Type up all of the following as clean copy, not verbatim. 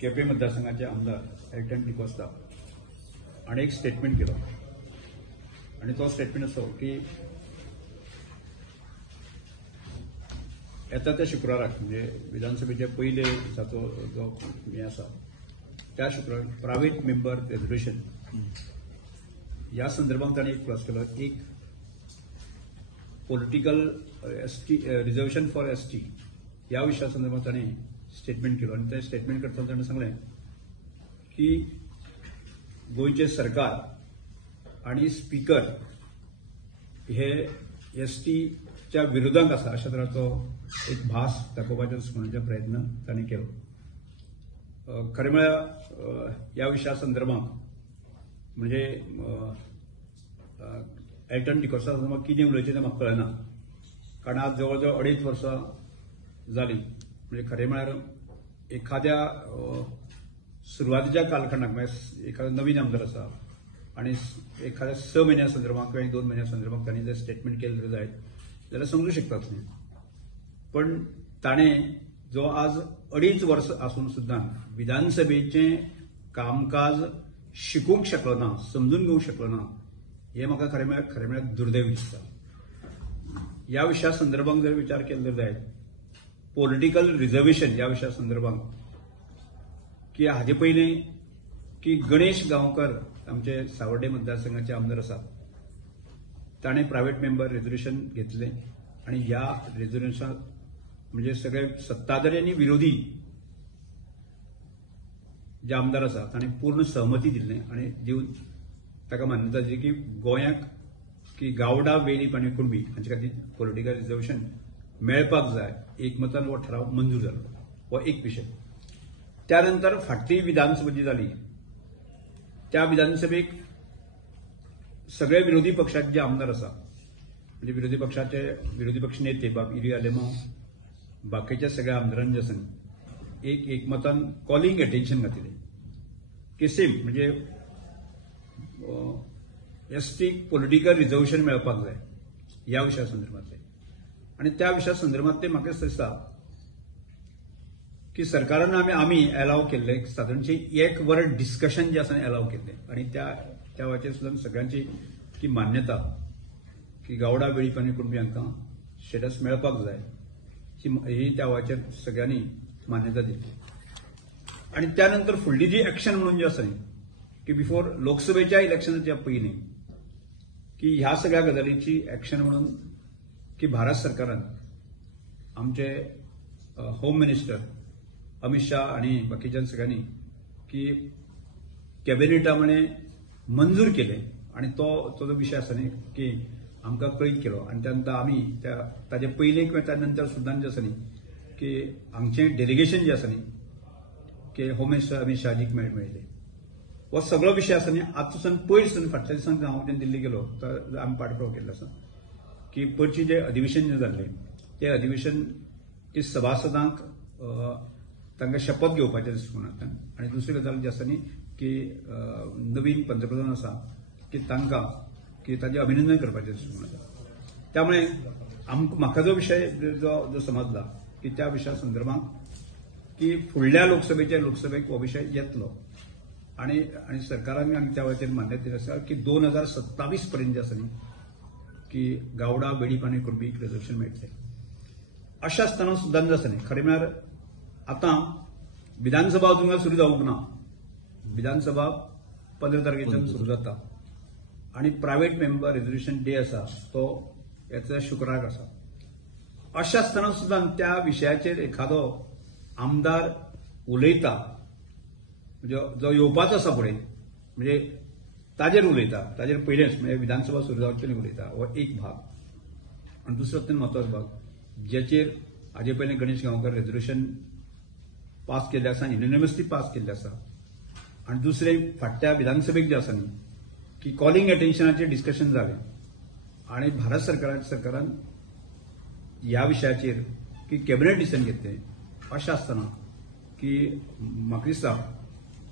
केपें मतदारसंघाचे आमदार एल्टन डिकोस्टा आणि एक स्टेटमेंट केलो आणि तो स्टेटमेंट असो की येता त्या शुक्राराक म्हणजे विधानसभेच्या पयले दिसाचो जो हे आसा त्या शुक्राराक प्रायव्हेट मेंबर रेझोल्युशन ह्या संदर्भात ताणें एक प्लस केलो एक political ST reservation for ST ह्या विशया संदर्भात ताणें स्टेटमेंट केलो आणि ते स्टेटमेंट करतना ताणें सांगलें की गोंयचे सरकार आणि स्पीकर हे एसटीच्या विरोधात आसा अशा तराचो एक भास दाखोवपाचो दुस्मानाचे प्रयत्न ताणें केलो. खरें म्हळ्यार ह्या विशया संदर्भात म्हणजे एल्टन डिकोस्टा संदर्भात कितें उलयचें तें म्हाका कळना कारण आज जवळ जवळ 2.5 वर्सां जाली म्हणजे खरें म्हळ्यार एखाद्या सुरवातीच्या कालखंडाक म्हणजे एखादो नवीन आमदार आसा आणि एखाद्या 6 म्हयन्या संदर्भात किंवा 2 म्हयन्या संदर्भात तांणी जर स्टेटमेंट केलें जायत जाल्यार समजूं शकता तुम्ही. पण ताणें जो आज 2.5 वर्स आसून सुद्दां विधानसभेचें कामकाज शिकूंक शकलो ना, समजून घेवंक शकलो ना, हें म्हाका खरें म्हळ्यार दुर्दैवी दिसता. ह्या विशया संदर्भात जर विचार केलो जायत पॉलिटिकल रिजर्वेशन ह्या विशया संदर्भात की हाजे पयलीं की गणेश गांवकर आमचे सावर्डे मतदारसंघाचे आमदार आसात ताणें प्रायव्हेट मेंबर रेझोल्युशन घेतलें आणि ह्या रेझोल्युशनाक म्हणजे सगळे सत्ताधारी आणि विरोधी जे आमदार आसा ताणें पूर्ण सहमती दिल्लें आणि दिवन ताका मान्यता दिली की गोंयाक की गावडा वेळीप आनी कुणबी हांचे खातीर पॉलिटिकल रिजर्वेशन मेळपाक जाय एकमतान हो ठराव मंजूर जालो. हो एक विशय. त्यानंतर फाटली विधानसभा जी जाली त्या विधानसभेक सगळे विरोधी पक्षाचे जे आमदार आसा म्हणजे विरोधी पक्ष नेते इरी आलेमांव बाकीच्या सगळ्या आमदारांनी जे आसा एक एकमतान कॉलिंग अटेन्शन घातिलें की सेम म्हणजे एसटीक पॉलिटिकल रिजर्वेशन मेळपाक जाय ह्या विशया संदर्भातले आणि त्या विशया संदर्भात ते म्हाका दिसता की सरकारान आमी अलाव केल्ले सादारणशे 1 वर डिस्कशन जे आसा अलाव केल्ले आणि त्या वाचेर सुद्दां सगळ्यांची की मान्यता की गावडा वेळीप आनी कुणबी हांकां स्टेटस मेळपाक जाय ही त्या वाचेर सगळ्यांनी मान्यता दिली. आणि त्यानंतर फुडली जी एक्शन म्हणून जी आसा की बिफोर लोकसभेच्या इलेक्शनाच्या पयलीं की ह्या सगळ्या गजालींची एक्शन म्हणून की भारत सरकारान आमचे होम मिनिस्टर अमित शाह आणि बाकीच्या सगळ्यांनी की कॅबिनेटा म्हणे मंजूर केले आणि तो जो विषय आसा न्ही की आमकां कळीत केलो आणि त्यानंतर आमी ताजे पयलीं किंवा त्यानंतर सुद्दां जे आसा न्ही की हांगचें डेलिगेशन जे आसा न्ही की होम मिनिस्टर अमित शाहजीक मेळिल्लें हो सगळो विशय आसा न्ही आजसून पयरसून फाटल्या दिसांक हांव दिल्ली गेलो तर आमी पाठपुरावो केल्लो आसा की पयरची जे अधिवेशन जे जाल्लें ते अधिवेशन की सभासदांक तांकां शपथ घेवपाचें दिसता आणि दुसरी गजाल जी आसा न्ही की नवीन पंतप्रधान आसा की तांकां की ताजें अभिनंदन करपाचें दिसता. त्यामुळे म्हाका जो विशय जो समजला की त्या विशया संदर्भात की फुडल्या लोकसभेक हो विशय येतलो आणि सरकारान आनी त्या वेळाचेर मान्यता दिली आसा की 2027 पर्यंत जे आसा न्ही की गावडा वेळीप आनी कुणबीक रिजर्वेशन मेळटलें. अशें आसतना सुद्दां जे आसा न्ही खरें म्हळ्यार आतां विधानसभा अजून सुरू जावंक ना. विधानसभा 15 तारखेच्यान सुरू जाता आणि प्रायव्हेट मेंबर रेझोल्युशन डे आसा तो येत्या शुक्राराक आसा. अशें आसतना सुद्दां त्या विशयाचेर एखादो आमदार उलयता म्हणजे जो येवपाचो आसा फुडें म्हणजे ताजेर उलयता ताजेर पयलेंच म्हणजे विधानसभा सुरू जावचे पयलीं उलयता हो एक भाग. आनी दुसरो अत्यंत म्हत्वाचो भाग जेचेर हाजे पयलीं गणेश गांवकर रेझोल्युशन पास केल्लें आसा युनिनमसली पास केल्लें आसा आनी दुसरें फाटल्या विधानसभेक जे आसा न्ही की कॉलिंग अटेन्शनाचेर डिस्कशन जालें आणि भारत सरकारान ह्या विशयाचेर की कॅबिनेट डिसिजन घेतलें. अशें आसतना की म्हाका दिसता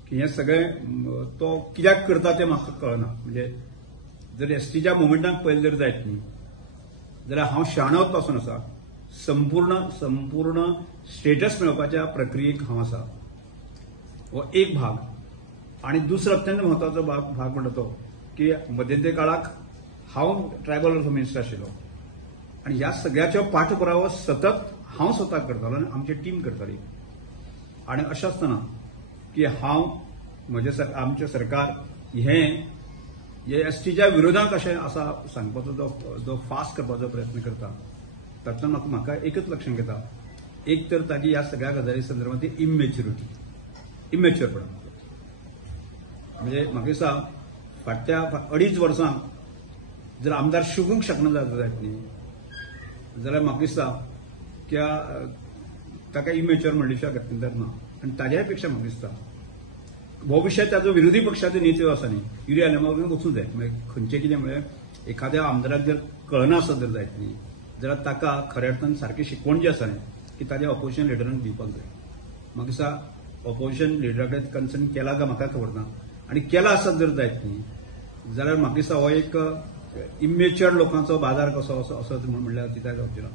की हें सगळें तो कित्याक करता तें म्हाका कळना. म्हणजे जर एसटीच्या मुवमेंटाक पळयलें जर जायत न्ही जाल्यार हांव शाणवत पासून आसा संपूर्ण स्टेटस मेळोवपाच्या प्रक्रियेक हांव आसा हो एक भाग. आणि दुसरो अत्यंत महत्वाचो भाग म्हणटा तो की मध्यंतरी काळाक हांव ट्रायबल मिनिस्टर आशिल्लो आणि ह्या सगळ्याचो पाठपुरावो सतत हांव स्वता करतालो आनी आमची टीम करताली. आणि अशें आसतना की हांव आमचें सरकार हे एसटीच्या विरोधात कशें आसा सांगपाचो जो फास्ट करपाचो प्रयत्न करता तातूंत म्हाका एकच लक्षांत येता. एक तर ताची ह्या सगळ्या गजाली संदर्भात इमॅच्युअरपण. म्हणजे म्हाका दिसता फाटल्या 2.5 वर्सां जर आमदार शिकूंक शकना जायत न्ही जाल्यार म्हाका दिसता की ताका इमॅच्युअर म्हणल्याशिवाय गत्यंतर ना. आनी ताज्याय पेक्षा म्हाका दिसता भविष्यात ताजो विरोधी पक्षाचो नेतो आसा न्ही युरिया आलेमागून वचूंक जाय. म्हणजे खंयचें कितें म्हणजे एखाद्या आमदाराक जर कळना आसत जर जायत न्ही जाल्यार ताका खऱ्या अर्थान सारकी शिकवण जी आसा न्ही की ताज्या ऑपोजिशन लिडरांक दिवपाक जाय. म्हाका दिसता ऑपोजिशन लिडरा कडेन कन्सर्न केला काय म्हाका खबर ना. आनी केला आसत जर जायत न्ही जाल्यार म्हाका दिसता हो एक इमॅच्युअर लोकांचो बाजार कसो असो म्हणल्यार तिका जावची ना.